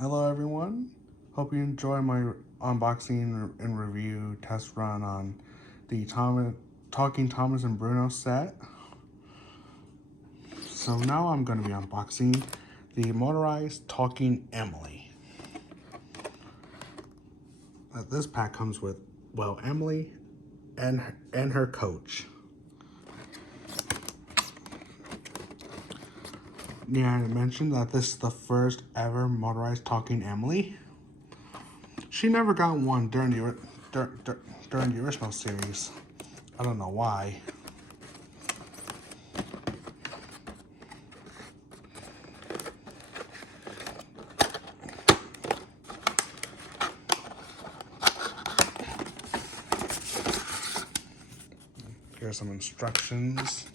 Hello everyone, hope you enjoy my unboxing and review test run on the Talking Thomas and Bruno set. So now I'm going to be unboxing the Motorized Talking Emily. This pack comes with, well, Emily and her coach. Yeah, I mentioned that this is the first ever Motorized Talking Emily. She never got one during the original series. I don't know why. Here's some instructions.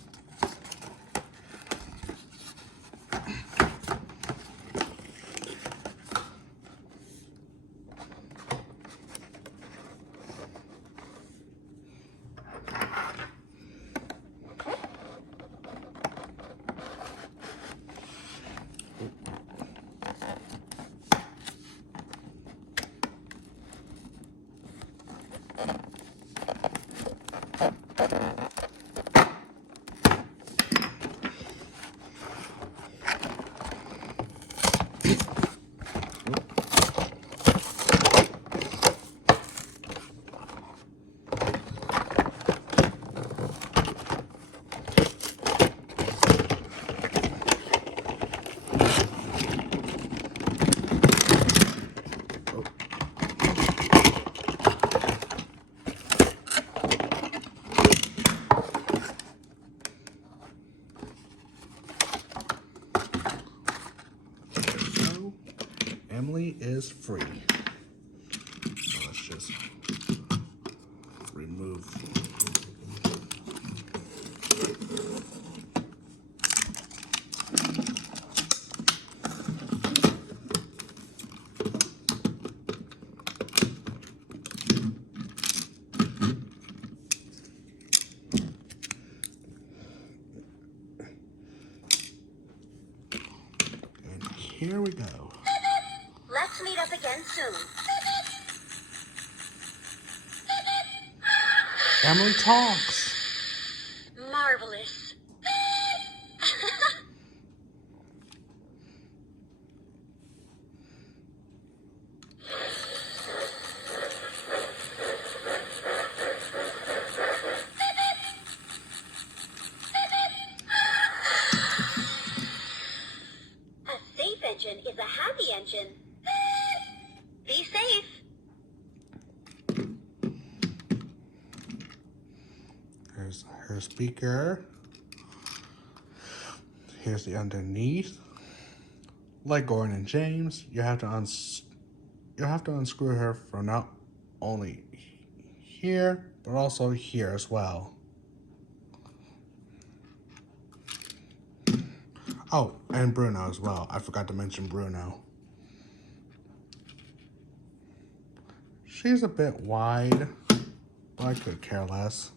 Emily is free. So let's just remove. And here we go. Let's meet up again soon. Emily talks. Marvelous. A safe engine is a happy engine. Be safe. Here's her speaker. Here's the underneath. Like Gordon and James, you have to unscrew her from not only here but also here as well. Oh, and Bruno as well. I forgot to mention Bruno. She's a bit wide, but I could care less.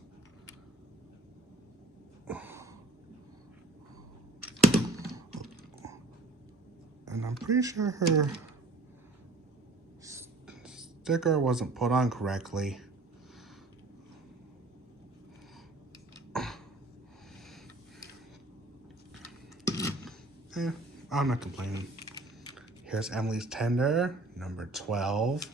And I'm pretty sure her sticker wasn't put on correctly. Yeah, I'm not complaining. Here's Emily's tender, number 12.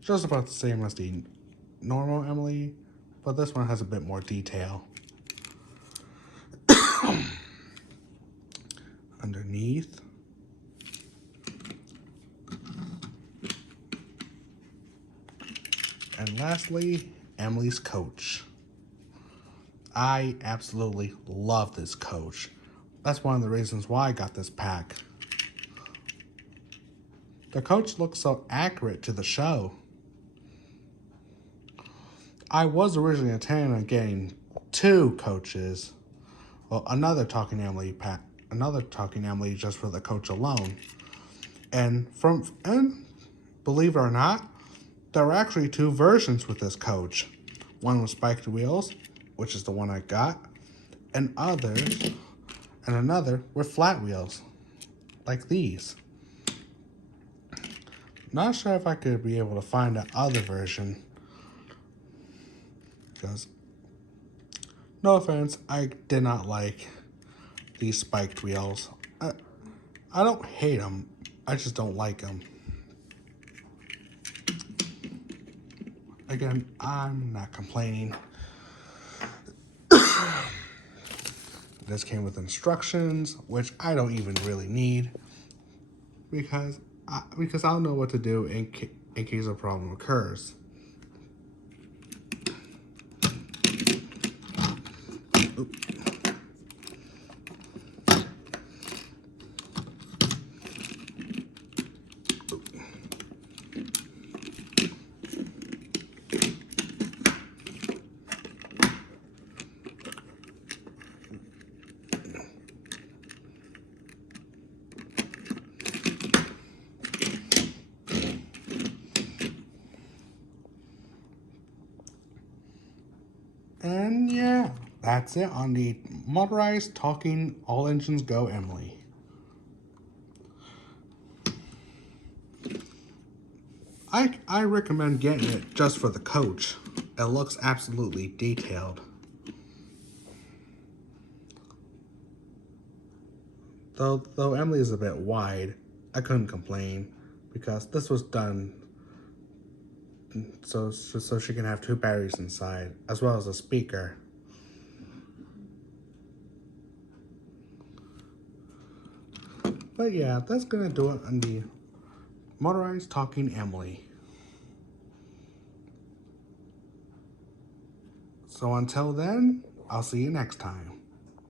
Just about the same as the normal Emily, but this one has a bit more detail. Underneath. And lastly, Emily's coach. I absolutely love this coach. That's one of the reasons why I got this pack. The coach looks so accurate to the show. I was originally intending on getting 2 coaches. Well, another Talking Emily pack, another Talking Emily just for the coach alone. And believe it or not, there were actually 2 versions with this coach. One with spiked wheels, which is the one I got, and another with flat wheels, like these. Not sure if I could be able to find the other version, because, no offense, I did not like these spiked wheels. I don't hate them, I just don't like them. Again, I'm not complaining. This came with instructions, which I don't even really need, because I'll know what to do in case a problem occurs. And yeah, that's it on the Motorized Talking All Engines Go Emily. I recommend getting it just for the coach. It looks absolutely detailed. Though Emily is a bit wide, I couldn't complain because this was done so she can have 2 batteries inside as well as a speaker. But yeah, that's gonna do it on the Motorized Talking Emily. So until then, I'll see you next time.